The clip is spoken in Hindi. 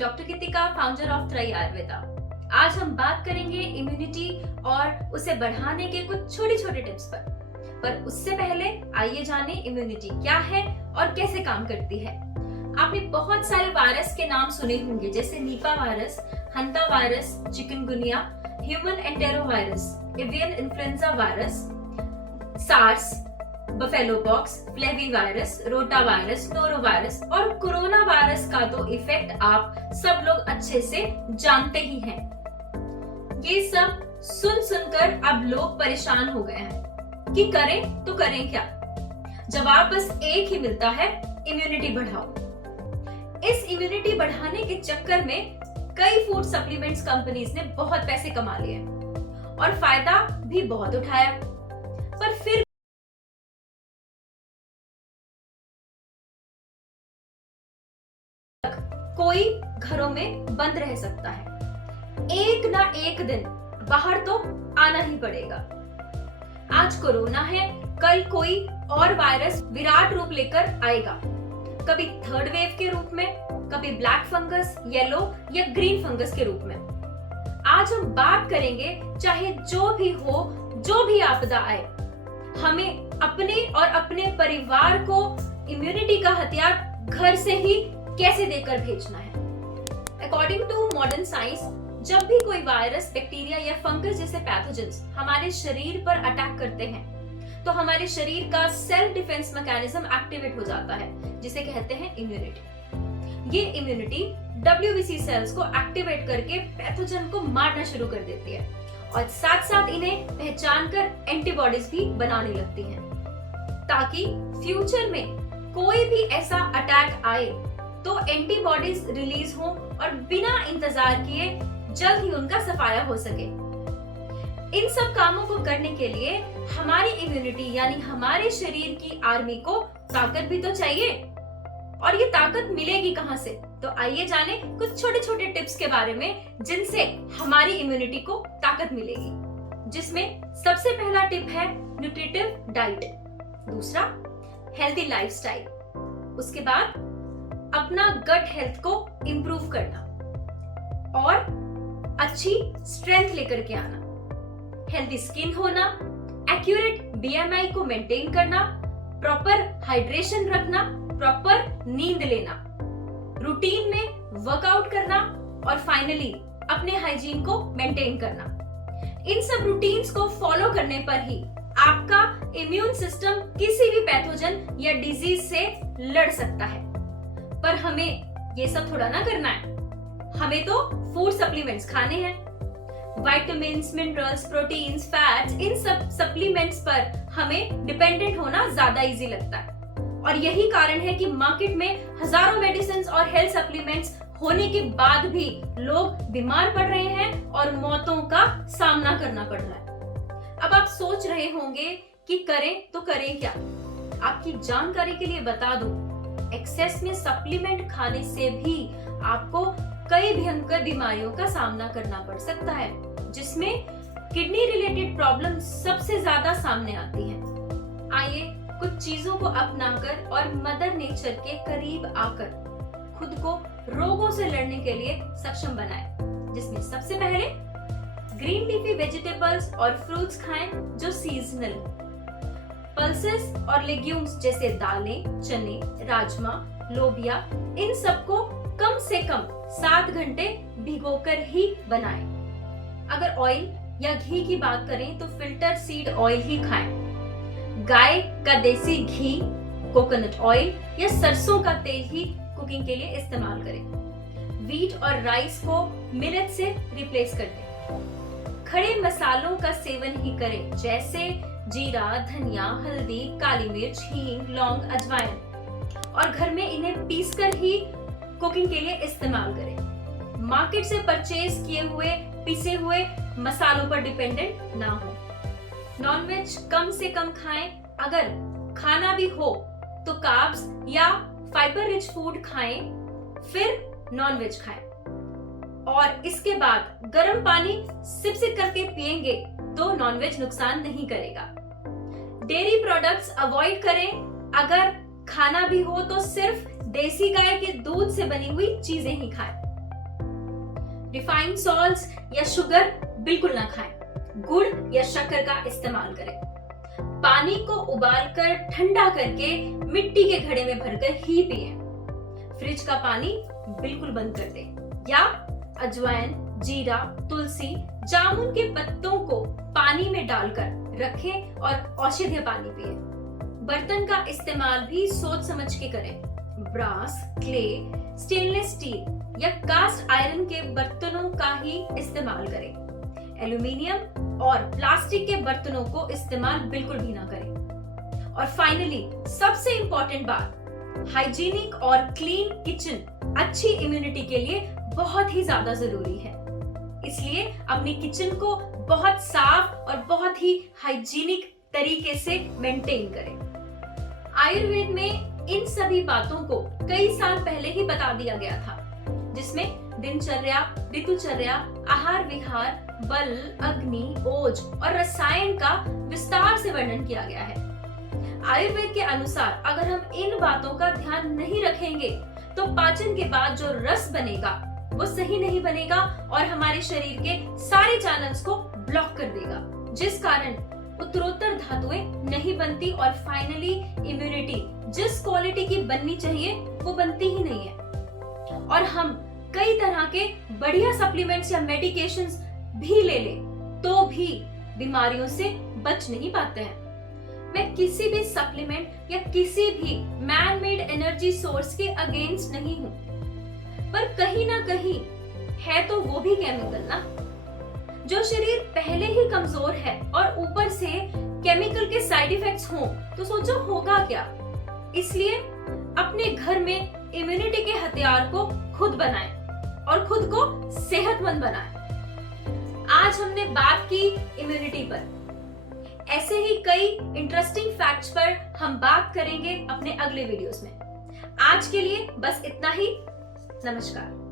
Doctor Kritika, founder of three Ayurveda. आज हम बात करेंगे इम्यूनिटी और उसे बढ़ाने के कुछ छोटे छोटे टिप्स पर उससे पहले आइए जाने इम्यूनिटी क्या है और कैसे काम करती है। आपने बहुत सारे वायरस के नाम सुने होंगे, जैसे Nipah virus, hanta virus, chikungunya, human enterovirus, avian influenza virus, SARS, buffalopox, flavi virus, rota virus, noro virus और कोरोना वायरस का तो इफेक्ट आप सब लोग अच्छे से जानते ही हैं। ये सब सुन सुनकर अब लोग परेशान हो गए हैं कि करें तो करें क्या। जवाब बस एक ही मिलता है, इम्यूनिटी बढ़ाओ। इस इम्यूनिटी बढ़ाने के चक्कर में कई फूड सप्लीमेंट्स कंपनीज ने बहुत पैसे कमा लिए और फायदा भी बहुत उठाया, पर फिर कोई घरों में बंद रह सकता है। एक ना एक दिन बाहर तो आना ही पड़ेगा। आज कोरोना है, कल कोई और वायरस विराट रूप लेकर आएगा, कभी थर्ड वेव के रूप में, कभी ब्लैक फंगस, येलो या ग्रीन फंगस के रूप में। आज हम बात करेंगे, चाहे जो भी हो, जो भी आपदा आए, हमें अपने और अपने परिवार को इम्यूनिटी का हथियार घर से ही कैसे देकर भेजना है। अकॉर्डिंग टू मॉडर्न साइंस, जब भी कोई वायरस, बैक्टीरिया या फंगस जैसे पैथोजेंस हमारे शरीर पर अटैक करते हैं, तो हमारे शरीर का सेल्फ डिफेंस मैकेनिज्म एक्टिवेट हो जाता है, जिसे कहते हैं इम्यूनिटी। ये इम्यूनिटी WBC सेल्स को एक्टिवेट करके पैथोजन को मारना शुरू कर देती है और साथ साथ इन्हें पहचान कर एंटीबॉडीज भी बनाने लगती हैं, ताकि फ्यूचर में कोई भी ऐसा अटैक आए तो एंटीबॉडीज रिलीज हो और बिना इंतजार किए जल्द ही उनका सफाया हो सके। इन सब कामों को करने के लिए हमारी इम्यूनिटी यानी हमारे शरीर की आर्मी को ताकत भी तो चाहिए, और ये ताकत मिलेगी कहां से? तो आइए जाने कुछ छोटे छोटे टिप्स के बारे में जिनसे हमारी इम्यूनिटी को ताकत मिलेगी। जिसमें सबसे पहला टिप है न्यूट्रिटिव डाइट, दूसरा हेल्दी लाइफस्टाइल, उसके बाद अपना गट हेल्थ को इंप्रूव करना और अच्छी स्ट्रेंथ लेकर के आना, हेल्दी स्किन होना, एक्यूरेट BMI को मेंटेन करना, प्रॉपर हाइड्रेशन रखना, प्रॉपर नींद लेना, रूटीन में वर्कआउट करना और फाइनली अपने हाइजीन को मेंटेन करना। इन सब रूटीन्स को फॉलो करने पर ही आपका इम्यून सिस्टम किसी भी पैथोजन या डिजीज से लड़ सकता है। पर हमें ये सब थोड़ा ना करना है, हमें तो फूड सप्लीमेंट्स खाने हैं। विटामिन्स, मिनरल्स, प्रोटीन्स, फैट्स, इन सब सप्लीमेंट्स पर हमें डिपेंडेंट होना ज्यादा इजी लगता है, और यही कारण है कि मार्केट में हजारों मेडिसिन और हेल्थ सप्लीमेंट्स होने के बाद भी लोग बीमार पड़ रहे हैं और मौतों का सामना करना पड़ रहा है। अब आप सोच रहे होंगे कि करें तो करें क्या। आपकी जानकारी के लिए बता दूं, एक्सेस में सप्लीमेंट खाने से भी आपको कई भयंकर बीमारियों का सामना करना पड़ सकता है, जिसमें किडनी रिलेटेड प्रॉब्लम सबसे ज्यादा सामने आती हैं। आइए कुछ चीजों को अपनाकर और मदर नेचर के करीब आकर खुद को रोगों से लड़ने के लिए सक्षम बनाएं, जिसमें सबसे पहले ग्रीन लीफी वेजिटेबल्स और फ्रूट्स खाएं जो सीजनल हो। पल्सेस और लेग्यूम्स जैसे दालें, चने, राजमा, लोबिया, इन सबको कम से कम 7 घंटे भिगोकर ही बनाएं। अगर ऑयल या घी की बात करें तो फिल्टर सीड ऑयल ही खाएं। गाय का देसी घी, कोकोनट ऑयल या सरसों का तेल ही कुकिंग के लिए इस्तेमाल करें। वीट और राइस को मिलेट से रिप्लेस कर दें। खड़े मसालों का सेवन ही करें, जैसे जीरा, धनिया, हल्दी, काली मिर्च, हींग, लौंग, अजवाइन, और घर में इन्हें पीसकर ही कुकिंग के लिए इस्तेमाल करें। मार्केट से परचेज किए हुए पिसे हुए मसालों पर डिपेंडेंट ना हो। नॉनवेज कम से कम खाएं। अगर खाना भी हो तो कार्ब्स या फाइबर रिच फूड खाएं, फिर नॉनवेज खाएं, और इसके बाद गर्म पानी सिप सिप करके पिएंगे तो नॉनवेज नुकसान नहीं करेगा। डेयरी प्रोडक्ट्स अवॉइड करें। अगर खाना भी हो तो सिर्फ देसी गाय के दूध से बनी हुई चीजें ही खाएं। रिफाइंड सॉल्ट्स या शुगर बिल्कुल ना खाएं। गुड़ या शक्कर का इस्तेमाल करें। पानी को उबालकर ठंडा करके मिट्टी के घड़े में भरकर ही पिएं। फ्रिज का पानी बिल्कुल बंद कर दें। या अजवाइन, जीरा, तुलसी, जामुन के पत्तों को पानी में डालकर रखें और औषधीय पानी पिएं। बर्तन का इस्तेमाल भी सोच समझ के करें। ब्रास, क्ले, स्टेनलेस स्टील या कास्ट आयरन के बर्तनों का ही इस्तेमाल करें। एल्यूमिनियम और प्लास्टिक के बर्तनों को इस्तेमाल बिल्कुल भी ना करें। और फाइनली सबसे इंपॉर्टेंट बात, हाइजीनिक और क्लीन किचन अच्छी इम्यूनिटी के लिए बहुत ही ज्यादा जरूरी है। इसलिए अपनी किचन को बहुत साफ और बहुत ही हाइजीनिक तरीके से मेंटेन करें। आयुर्वेद में इन सभी बातों को कई साल पहले ही बता दिया गया था, जिसमें दिनचर्या, ऋतुचर्या, आहार विहार, बल, अग्नि, ओज और रसायन का विस्तार से वर्णन किया गया है। आयुर्वेद के अनुसार अगर हम इन बातों का ध्यान नहीं रखेंगे तो पाचन के बाद जो रस बनेगा वो सही नहीं बनेगा और हमारे शरीर के सारे चैनल्स को ब्लॉक कर देगा, जिस कारण उत्तरोत्तर धातुएं नहीं बनती और फाइनली इम्यूनिटी जिस क्वालिटी की बननी चाहिए वो बनती ही नहीं है। और हम कई तरह के बढ़िया सप्लीमेंट्स या मेडिकेशंस भी ले लें तो भी बीमारियों से बच नहीं पाते हैं। मैं किसी भी सप्लीमेंट या किसी भी मैन मेड एनर्जी सोर्स के अगेंस्ट नहीं हूं, पर कहीं ना कहीं है तो वो भी केमिकल ना। जो शरीर पहले ही कमजोर है और ऊपर से केमिकल के साइड इफेक्ट्स हों तो सोचो होगा क्या। इसलिए अपने घर में इम्यूनिटी के हथियार को खुद बनाएं और खुद को सेहतमंद बनाएं। आज हमने बात की इम्यूनिटी पर। ऐसे ही कई इंटरेस्टिंग फैक्ट्स पर हम बात करेंगे अपने अगले वीडियोस में। आज के लिए बस इतना ही। नमस्कार।